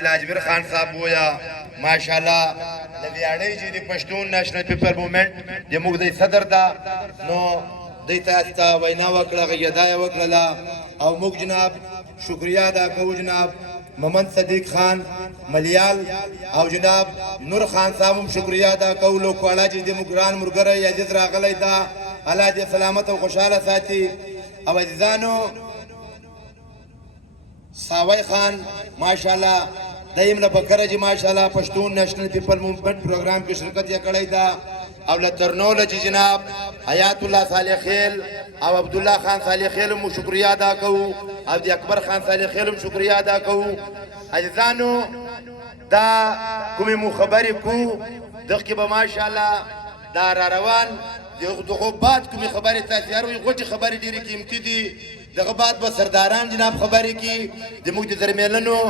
لاجبر خان صاحب ویا ماشاءالله د ویاړۍ چې د پښتون نېشنل پیپل موومېنټ د موږ د صدر دا نو دوی تاسو ته وینا وکړه غږیدا وکړه او موږ جناب شکریا ادا کوو جناب محمد صدیق خان ملیال او جناب نور خان صاحب هم شکریا ادا کوو لوکواړه چې د موږ ګران مرګره عزیز راغلی دا الله دې سلامت او خوشاله ساتي او عزیزانو ساوی خان ماشاءالله دایم له بکره چې ماشاءالله پښتون نېشنل پیپل موومېنټ پروګرام کې شرکت یې کړی دا او له ترنوله چې جناب حیات الله صالح خیل او عبد الله خان صالح خیل مو شکریا ادا کوو او د اکبر خان صالح خیل هم شکریا ادا کوو عزیزانو دا کومې مو خبرې کو دغه به ماشاءالله دا را روان دغه بعد کومې خبرې تاسو یارو غوټي خبرې ډېرې قیمتي دي دغه بعد به سرداران جناب خبرې کی د موږ د درمیلنو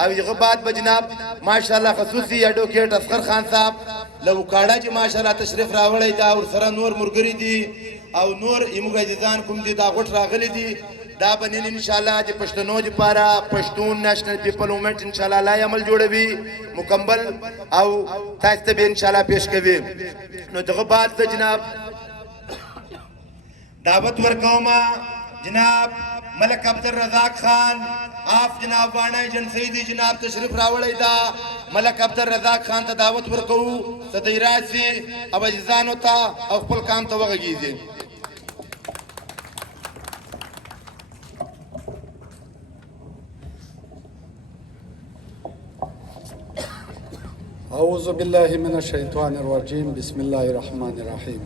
او دغه بعد به جناب ماشاءالله خصوصي اډوکیټ اصغر خان صاحب لوکاړه چې ماشاءالله تشریف راوړی دا او سره نور مرګري دي او نور ایموږ عزیزان کوم دي دا غټ راغلي دي دا به نن ان شاء الله د پښتنو لپاره پښتون نېشنل پیپل موومېنټ ان شاء الله لای عمل جوړوي مکمل او تاسو ته به ان شاء الله پیش کوي نو دغه بعد ته جناب دعوت ورکوم جناب ملک عبدالرزاق خان آف جناب وانه جن سیدی جناب تشریف راوړی دا ملک عبدالرزاق خان ته دعوت ورکوو ستې راشي او عزیزانو ته او خپل کام ته وغږیږي اعوذ بالله من الشیطان الرجیم بسم الله الرحمن الرحیم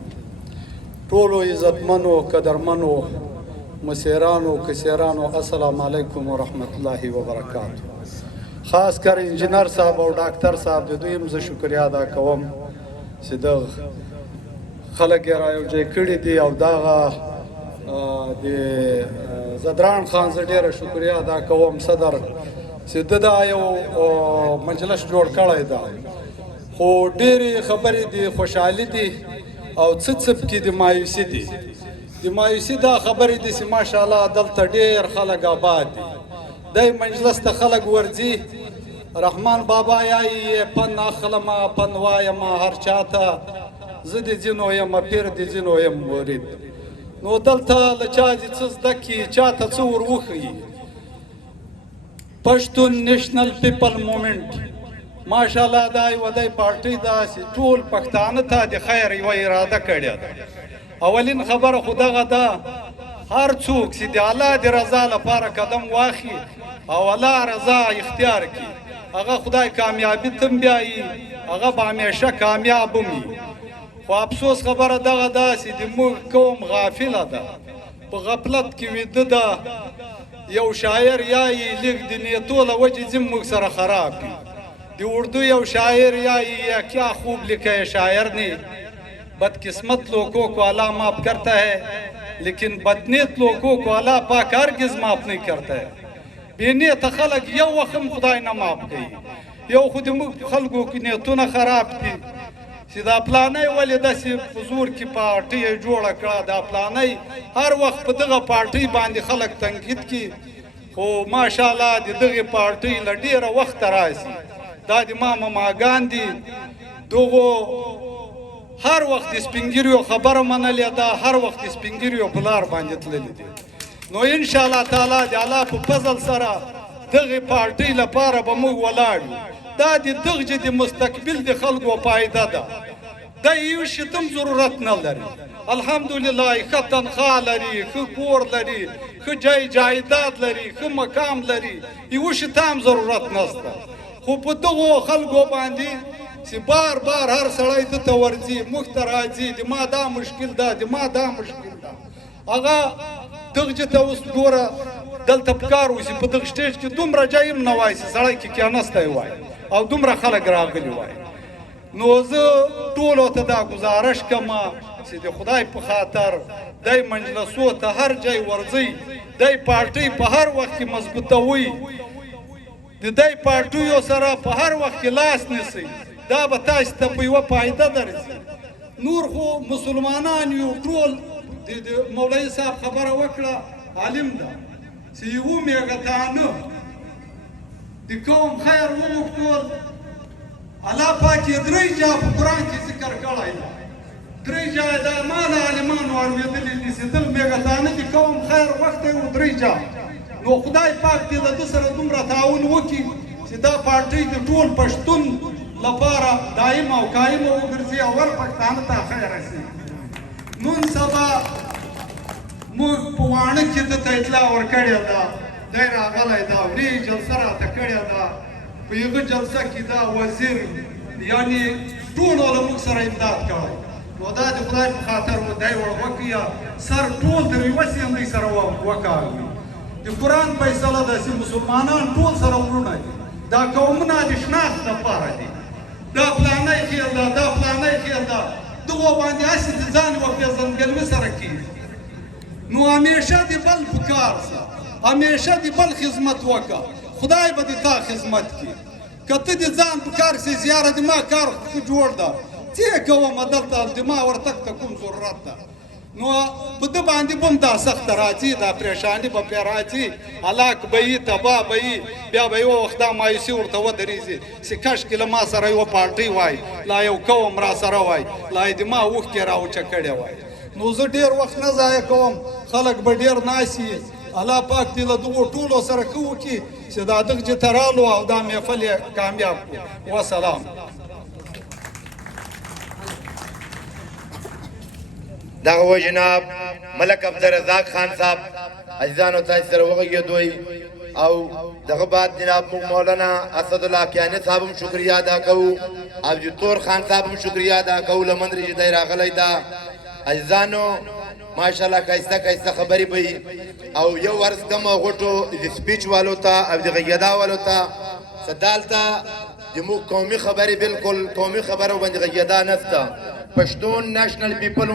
ټولو عزتمنو قدرمنو مسیرانو کسیرانو السلام علیکم ورحمت الله وبرکاته خاص کر انجینر صاحب او ډاکټر صاحب د دوی هم زه شکریا ادا کوم چې د خلک یې رایوځای کړي دي او دغه د زدران خان زه ډېره شکریا ادا کوم صدر چې د دا یو مجلس جوړ کړی ده خو ډېرې خبرې دي خوشحالي دي او څه کې د مایوسي دي د مایوسي دا خبرې دي چې ماشاءالله دلته ډېر خلک آباد دي دی مجلس ته خلک ورځي رحمان بابا یایي پن اخلمه پن وایمه هر چاته زه د ځینو یم پیر د ځینو یم مرید نو دلته له چا چې څه زده کړي چاته څه ور وښیي پښتون نېشنل پیپل موومېنټ ماشاءالله دا یوه دی پارټۍ ده چې ټول پښتانه ته د خیر یوه اراده کړې ده اولین خبره خو دغه ده هر څوک چې د الله د رضا لپاره قدم واخلي او الله رضا اختیار کړي هغه خدای کامیابي ته بیایي هغه به همیشه کامیاب وي خو افسوس خبره دغه ده چې د موږ قوم غافله ده په غفلت کې ویده ده یو شاعر یایي لیک د نیتو له وجې ځین موږ سره خراب دي د اردو یو شاعر یایي یا کیا خوب لکھا ہے شاعر نے بدقسمت لوگوں کو اللہ معاف کرتا ہے لیکن بدنیت لوگوں کو اللہ پاک ہرگز معاف نہیں کرتا ہے بے نیت خلق یو وخت خدای نه معاف کوي یو خو د خلکو کې نیتونه خراب دي چې دا پلانۍ ولې داسې په زور کې پارټۍ یې جوړه کړه دا پلانۍ هر وخت په دغه پارټۍ باندې خلک تنقید کړي خو ماشاءالله د دغې پارټۍ له ډېره وخته راسي دا د ماما ګاندي دغو هر وخت د سپینګیریو خبره منلې ده هر وخت د سپینګیریو په لار باندې تللي دي نو انشاءالله تعالی د الله په فضل سره دغې پارټۍ لپاره به موږ ولاړ یو دا د دغه د مستقبل د خلکو فایده ده دا یو شي ته ضرورت نه لري الحمدلله ښه تنخواه لري ښه کور لري ښه جایداد لري ښه مقام لري یو شي ته هم ضرورت نشته خو په دغو خلکو باندې چې بار بار هر سړی ته ته ورځي موږ ته راځي د ما دا مشکل ده د ما دا مشکل ده هغه دغه ته اوس ګوره دلته پکار وشي په دغه سټیج کې دومره جای هم نه وای چې سړی کې کېناستی وای او دومره خلک راغلي وای نو زه ټولو ته دا ګزارش کوم چې د خدای په خاطر دی مجلسو ته هر ځای ورځئ دی پارټۍ په هر وخت کې مضبوطوئ د دې پارټیو سره په هر وخت کې لاس نیسئ دا به تاسو ته په یوه فایده درځي نور خو مسلمانان یو ټول د مولوي صاحب خبره وکړه عالم ده چې یو میږتانه د قوم خیر وغوښتل. الله پاک یې درې جا په قرآن کې ذکر کړی دی، درې جا دا ما له عالمانو اورېدلي دي چې دل مېږتانه د قوم خیر غوښتی و درې جا. نو خدای پاک دې له ده سره دومره تعاون وکړي چې دا پارټۍ د ټول پښتون لپاره دایم او قایم وګرځي او ور پښتانه ته خیر رسېږي. نن سبا موږ په واڼه کې ده ته اطلاع ورکړې ده، دی راغلی دا وړې جلسه راته کړې ده. په هغه جلسه کې دا وزیر یعنې ټولو له موږ سره امداد کړی. نو دا د خدای په خاطر مو دی ور وکړي سر ټول تر یوه سیندۍ سره وکاږي. د قرآن فیصله ده چې مسلمانان ټول سره وروڼه دي، دا قومونه د شناخت لپاره دي. دا پلانی خیل ده، دا پلانی خیل ده، دغو باندې هسې د ځان یوه پېژندګلوي سره کېږي. نو همیشه د بل په کار شه، همیشه د بل خدمت وکړه، خدای به د تا خدمت کړي. که ته د ځان په کار شې چې یاره د ما کار ښه جوړ ده، څه یې کومه دلته د ما ورتګ ته کوم ضرورت ده. نو په ده باندې به هم دا سخته راځي، دا پریشاني به پرې راځي، هلاک به وي، تباه به وي. بیا به یوه وخت دا مایوسي ورته ودرېږي چې کاشکې له ما سره یوه پارټۍ وای، لا یو قوم را سره وای، لا یې د ما اوښکې راوچه کړې وای. نو زه ډېر وخت نه ضایع کوم، خلک به ډېر ناست وي. الله پاک دې له دغو ټولو سره ښه وکړي چې دا دغه چې ته رالو او دا محفل یې کامیاب کړو. وسلام. دغه و جناب ملک عبدالرزاق خان صاحب عزیزانو تاسو سره وغږېدوی او دغه بعد جناب موږ مولانا اسدالله کیانی صاحب هم شکریه ادا کوو او جتور خان صاحب هم شکریه ادا کوو له منځ چې دی راغلی ده. عزیزانو ماشاءالله ښایسته ښایسته خبرې به وي او یو ورځ کم غوټو د سپیچ والو ته او د غږېدا والو ته څه دالته زموږ قومي خبرې بالکل قومي خبرو باندې غږېدا نشته. پښتون نیشنل پیپل